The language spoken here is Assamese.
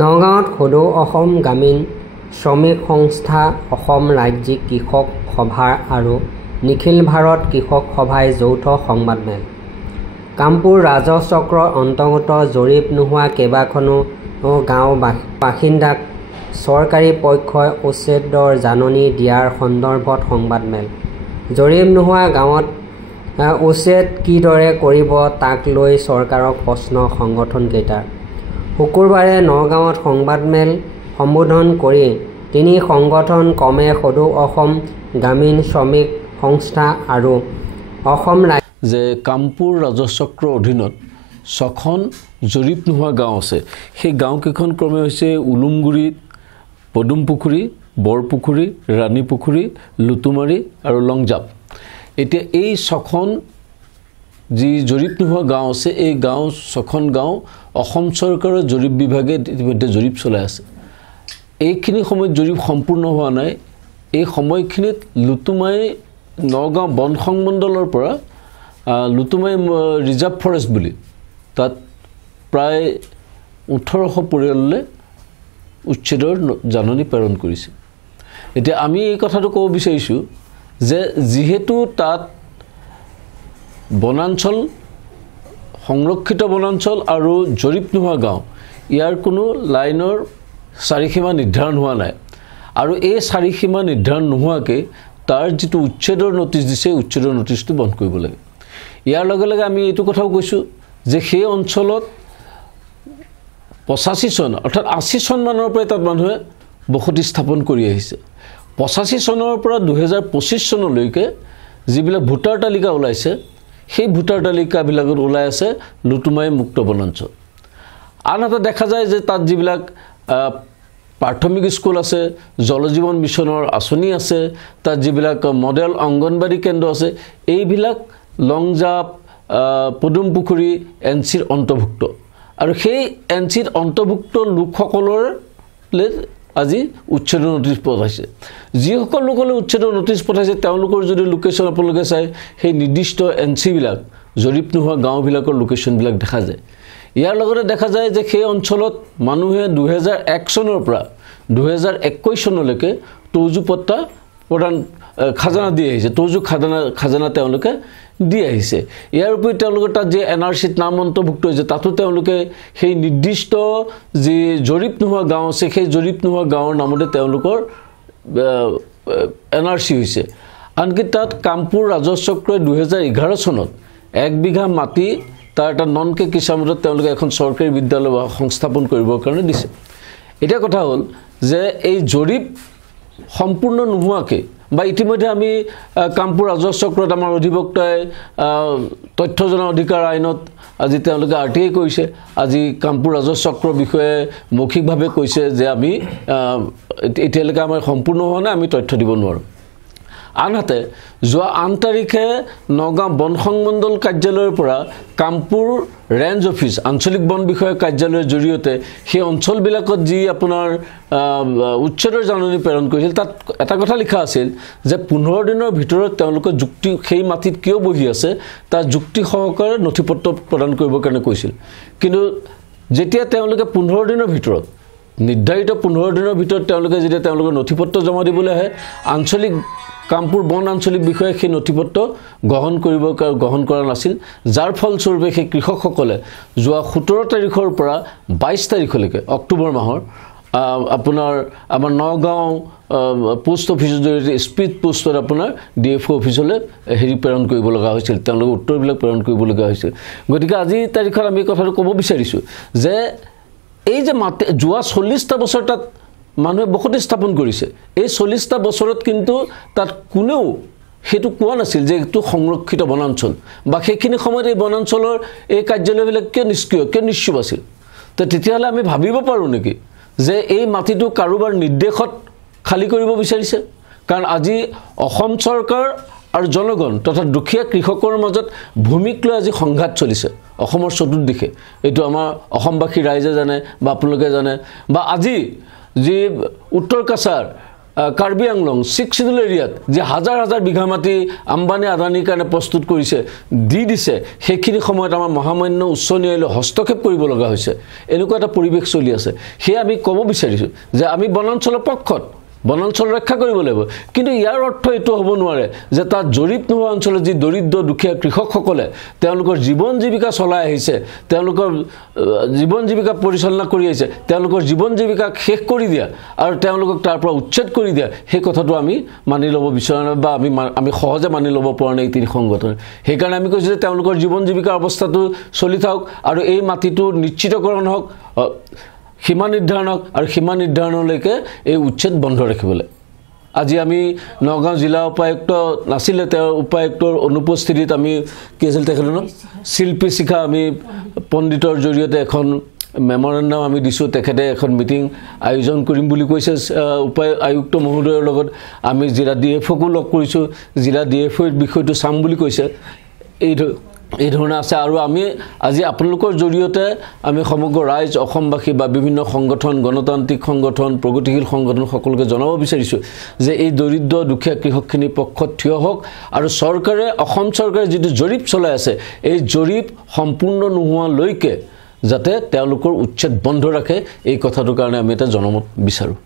নগাঁৱত সদৌ অসম গ্ৰামীণ শ্ৰমিক সংস্থা, অসম ৰাজ্যিক কৃষক সভা আৰু নিখিল ভাৰত কৃষক সভাই যৌথ সংবাদমেল। কামপুৰ ৰাজচক্ৰৰ অন্তৰ্গত জৰীপ নোহোৱা কেইবাখনো গাঁও বাসিন্দাক চৰকাৰী পক্ষই উচ্ছেদৰ জাননী দিয়াৰ সন্দৰ্ভত সংবাদমেল। জৰীপ নোহোৱা গাঁৱত উচ্ছেদ কিদৰে কৰিব তাক লৈ চৰকাৰক প্ৰশ্ন সংগঠনকেইটাৰ। শুকুৰবাৰে নগাঁৱত সংবাদমেল সম্বোধন কৰি তিনি সংগঠন ক্ৰমে সদৌ অসম গ্ৰামীণ শ্ৰমিক সংস্থা আৰু অসম যে কামপুৰ ৰাজচক্ৰৰ অধীনত 6খন জৰীপ নোহোৱা গাঁও আছে। সেই গাঁওকেইখন ক্ৰমে হৈছে উলুমগুৰি, পদুমপুখুৰী, বৰপুখুৰী, ৰাণীপুখুৰী, লুতুমাৰী আৰু লংজাপ। এতিয়া এই 6খন যি জৰীপ নোহোৱা গাঁও আছে, এই 6খন গাঁও অসম চৰকাৰৰ জৰীপ বিভাগে ইতিমধ্যে জৰীপ চলাই আছে। এইখিনি সময়ত জৰীপ সম্পূৰ্ণ হোৱা নাই। এই সময়খিনিত লুতুমাৰী নগাঁও বন সংমণ্ডলৰ পৰা লুতুমাৰী ৰিজাৰ্ভ ফৰেষ্ট বুলি তাত প্ৰায় 1800 পৰিয়াললৈ উচ্ছেদৰ জাননী প্ৰেৰণ কৰিছে। এতিয়া আমি এই কথাটো ক'ব বিচাৰিছোঁ যে যিহেতু তাত বনাঞ্চল, সংৰক্ষিত বনাঞ্চল আৰু জৰীপ নোহোৱা গাঁও, ইয়াৰ কোনো লাইনৰ চাৰিসীমা নিৰ্ধাৰণ হোৱা নাই আৰু এই চাৰিসীমা নিৰ্ধাৰণ নোহোৱাকৈ তাৰ যিটো উচ্ছেদৰ নটিচ দিছে, উচ্ছেদৰ নটিচটো বন্ধ কৰিব লাগে। ইয়াৰ লগে লগে আমি এইটো কথাও কৈছোঁ যে সেই অঞ্চলত 85 চন অৰ্থাৎ 80 চনমানৰ পৰাই তাত মানুহে বসতি স্থাপন কৰি আহিছে। 85 চনৰ পৰা 2025 চনলৈকে যিবিলাক ভোটাৰ তালিকা ওলাইছে, সেই ভোটাৰ তালিকাবিলাকত ওলাই আছে লুতুমাৰী মুক্ত বনাঞ্চল। আনহাতে দেখা যায় যে তাত যিবিলাক প্ৰাথমিক স্কুল আছে, জল জীৱন মিছনৰ আঁচনি আছে, তাত যিবিলাক মডেল অংগনবাড়ী কেন্দ্ৰ আছে, এইবিলাক লংজাপ, পদুমপুখুৰী NCৰ অন্তৰ্ভুক্ত। আৰু সেই NCৰ অন্তৰ্ভুক্ত লোকসকললৈ আজি উচ্ছেদৰ নটিচ পঠাইছে। যিসকল লোকলৈ উচ্ছেদৰ নটিচ পঠাইছে তেওঁলোকৰ যদি লোকেশ্যন আপোনালোকে চায়, সেই নিৰ্দিষ্ট NCবিলাক জৰীপ নোহোৱা গাঁওবিলাকৰ লোকেশ্যনবিলাক দেখা যায়। ইয়াৰ লগতে দেখা যায় যে সেই অঞ্চলত মানুহে 2001 চনৰ পৰা 2021 চনলৈকে তৌজু পট্টা প্ৰদান খাজানা দি আহিছে। তৌজু খাজানা তেওঁলোকে দি আহিছে। ইয়াৰ উপৰি তেওঁলোকৰ তাত যি NRCত নাম অন্তৰ্ভুক্ত হৈছে, তাতো তেওঁলোকে সেই নিৰ্দিষ্ট যি জৰীপ নোহোৱা গাঁও আছে, সেই জৰীপ নোহোৱা গাঁৱৰ নামতে তেওঁলোকৰ NRC হৈছে। আনকি তাত কামপুৰ ৰাজচক্ৰই 2011 চনত 1 বিঘা মাটি তাৰ এটা নন কে কিছামতত তেওঁলোকে এখন চৰকাৰী বিদ্যালয় সংস্থাপন কৰিবৰ কাৰণে দিছে। এতিয়া কথা হ'ল যে এই জৰীপ সম্পূৰ্ণ নোহোৱাকৈ বা ইতিমধ্যে আমি কামপুৰ ৰাজচক্ৰত আমাৰ অধিবক্তাই তথ্য জনা অধিকাৰ আইনত আজি তেওঁলোকে RTI কৰিছে। আজি কামপুৰ ৰাজচক্ৰৰ বিষয়ে মৌখিকভাৱে কৈছে যে আমি এতিয়ালৈকে আমাৰ সম্পূৰ্ণ হোৱা নাই, আমি তথ্য দিব নোৱাৰোঁ। আনহাতে যোৱা 8 তাৰিখে নগাঁও বন সংমণ্ডল কাৰ্যালয়ৰ পৰা কামপুৰ ৰেঞ্জ অফিচ, আঞ্চলিক বন বিষয়া কাৰ্যালয়ৰ জৰিয়তে সেই অঞ্চলবিলাকত যি আপোনাৰ উচ্ছেদৰ জাননী প্ৰেৰণ কৰিছিল, তাত এটা কথা লিখা আছিল যে 15 দিনৰ ভিতৰত তেওঁলোকে যুক্তি সেই মাটিত কিয় বহি আছে তাৰ যুক্তি সহকাৰে নথিপত্ৰ প্ৰদান কৰিবৰ কাৰণে কৈছিল। কিন্তু যেতিয়া তেওঁলোকে 15 দিনৰ ভিতৰত নিৰ্ধাৰিত 15 দিনৰ ভিতৰত তেওঁলোকে যেতিয়া তেওঁলোকৰ নথিপত্ৰ জমা দিবলৈ আহে, আঞ্চলিক কামপুৰ বন আঞ্চলিক বিষয়ে সেই নথিপত্ৰ গ্ৰহণ কৰা নাছিল। যাৰ ফলস্বৰূপে সেই কৃষকসকলে যোৱা 17 তাৰিখৰ পৰা 22 তাৰিখলৈকে অক্টোবৰ মাহৰ আপোনাৰ আমাৰ নগাঁও পোষ্ট অফিচৰ জৰিয়তে স্পীড পোষ্টত আপোনাৰ DFO অফিচলৈ প্ৰেৰণ কৰিব লগা হৈছিল, তেওঁলোকে উত্তৰবিলাক প্ৰেৰণ কৰিবলগীয়া হৈছিল। গতিকে আজিৰ তাৰিখত আমি কথাটো ক'ব বিচাৰিছোঁ যে এই যে যোৱা 40টা বছৰ তাত মানুহে বসতি স্থাপন কৰিছে, এই 40টা বছৰত কিন্তু তাত কোনেও সেইটো কোৱা নাছিল যে এইটো সংৰক্ষিত বনাঞ্চল বা সেইখিনি সময়ত এই বনাঞ্চলৰ এই কাৰ্যালয়বিলাক কিয় নিষ্ক্ৰিয়, কিয় নিশ্চুপ আছিল। তো তেতিয়াহ'লে আমি ভাবিব পাৰোঁ নেকি যে এই মাটিটো কাৰোবাৰ নিৰ্দেশত খালী কৰিব বিচাৰিছে? কাৰণ আজি অসম চৰকাৰ আৰু জনগণ তথা দুখীয়া কৃষকৰ মাজত ভূমিক লৈ আজি সংঘাত চলিছে অসমৰ চতুৰ্দিশে। এইটো আমাৰ অসমবাসী ৰাইজে জানে বা আপোনালোকে জানে। বা আজি যি উত্তৰ কাছাৰ কাৰ্বি আংলং 6 শিডিউল এৰিয়াত যে হাজাৰ হাজাৰ বিঘা মাটি আম্বানী আদানীৰ কাৰণে প্ৰস্তুত কৰিছে দি দিছে সেইখিনি সময়ত আমাৰ মহামান্য উচ্চ ন্যায়ালয়ে হস্তক্ষেপ কৰিব লগা হৈছে এনেকুৱা এটা পৰিৱেশ চলি আছে সেই আমি ক'ব বিচাৰিছোঁ যে আমি বনাঞ্চলৰ পক্ষত বনাঞ্চল ৰক্ষা কৰিব লাগিব কিন্তু ইয়াৰ অৰ্থ এটো হ'ব নোৱাৰে যে তাত জৰীপ নোহোৱা অঞ্চলত যি দৰিদ্ৰ দুখীয়া কৃষকসকলে তেওঁলোকৰ জীৱন জীৱিকা চলাই আহিছে তেওঁলোকৰ জীৱন জীৱিকা পৰিচালনা কৰি আহিছে তেওঁলোকৰ জীৱন জীৱিকা শেষ কৰি দিয়া আৰু তেওঁলোকক তাৰ পৰা উচ্ছেদ কৰি দিয়া সেই কথাটো আমি মানি ল'ব বিচৰা নাই বা আমি সহজে মানি ল'ব পৰা নাই তিনি সংগঠনে সেইকাৰণে আমি কৈছোঁ যে তেওঁলোকৰ জীৱন জীৱিকাৰ অৱস্থাটো চলি থাকক আৰু এই মাটিটো নিশ্চিতকৰণ হওক সীমা নিৰ্ধাৰণ আৰু সীমা নিৰ্ধাৰণলৈকে এই উচ্ছেদ বন্ধ ৰাখিবলৈ আজি আমি নগাঁও জিলা উপায়ুক্ত নাছিলে তেওঁৰ উপায়ুক্তৰ অনুপস্থিতিত আমি কি আছিল তেখেতৰ শিল্পী শিখা আমি পণ্ডিতৰ জৰিয়তে এখন মেমৰেণ্ডাম আমি দিছোঁ তেখেতে এখন মিটিং আয়োজন কৰিম বুলি কৈছে উপায়ুক্ত মহোদয়ৰ লগত আমি জিলা ডিএফঅ'কো লগ কৰিছোঁ জিলা ডিএফঅ'ৰ বিষয়টো চাম বুলি কৈছে এই ধৰণে আছে আৰু আমি আজি আপোনালোকৰ জৰিয়তে আমি সমগ্ৰ ৰাইজ অসমবাসী বা বিভিন্ন সংগঠন গণতান্ত্ৰিক সংগঠন প্ৰগতিশীল সংগঠন সকলোকে জনাব বিচাৰিছোঁ যে এই দৰিদ্ৰ দুখীয়া কৃষকখিনিৰ পক্ষত থিয় হওক আৰু চৰকাৰে অসম চৰকাৰে যিটো জৰীপ চলাই আছে এই জৰীপ সম্পূৰ্ণ নোহোৱালৈকে যাতে তেওঁলোকৰ উচ্ছেদ বন্ধ ৰাখে এই কথাটোৰ কাৰণে আমি এটা জনমত বিচাৰোঁ